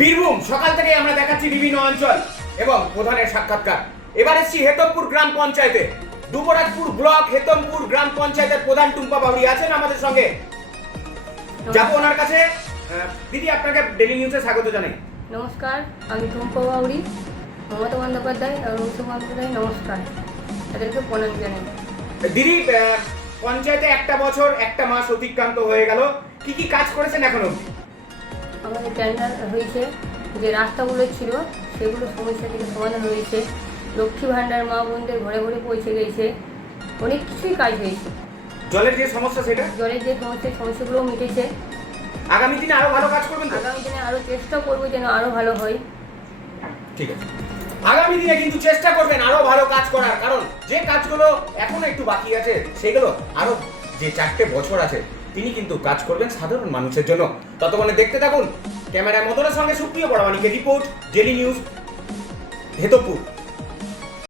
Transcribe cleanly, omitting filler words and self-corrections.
বীরভূম সকাল থেকে আমরা দেখাচ্ছি বিভিন্ন অঞ্চল এবং প্রধানের সাক্ষাৎকার। এবার এসেছি হেতমপুর গ্রাম পঞ্চায়েতে। দুবরাজপুর ব্লক হেতমপুর গ্রাম পঞ্চায়েতের প্রধান টুম্পা বাউরি আছেন আমাদের সঙ্গে। যাবো ওনার কাছে। দিদি, আপনাকে ডেলি নিউজে স্বাগত জানাই। নমস্কার, আমি টুম্পা বাউরি। মমতা বন্দ্যোপাধ্যায় আর অভিষেক বন্দ্যোপাধ্যায় নমস্কার, তাদেরকে প্রণাম জানাই। দিদি, পঞ্চায়েতে একটা বছর একটা মাস অতিক্রান্ত হয়ে গেল, কি কি কাজ করেছেন এখনো? আমাদের টেন্ডার হয়েছে, যে রাস্তাগুলো ছিল সেগুলো সমস্যা থেকে সমাধান হয়েছে। লক্ষ্মী ভাণ্ডার মা বোনদের ঘরে ঘরে পৌঁছে গেছে, অনেক কিছুই কাজ হয়েছে। জলের যে সমস্যা, সেটা জলের যে সমস্যাগুলোও মিটেছে। আগামী দিনে আরো ভালো কাজ করবেন তো? আগামী দিনে আরও চেষ্টা করবো যেন আরও ভালো হয়। ঠিক আছে, আগামী দিনে কিন্তু চেষ্টা করবেন আরো ভালো কাজ করার, কারণ যে কাজগুলো এখনো একটু বাকি আছে সেগুলো আরো যে 4টে বছর আছে তিনি কিন্তু কাজ করবেন সাধারণ মানুষের জন্য। ততক্ষণে দেখতে থাকুন। ক্যামেরায় মদনের সঙ্গে সুপ্রিয় বড়মানিকের রিপোর্ট, ডেলি নিউজ, হেতমপুর।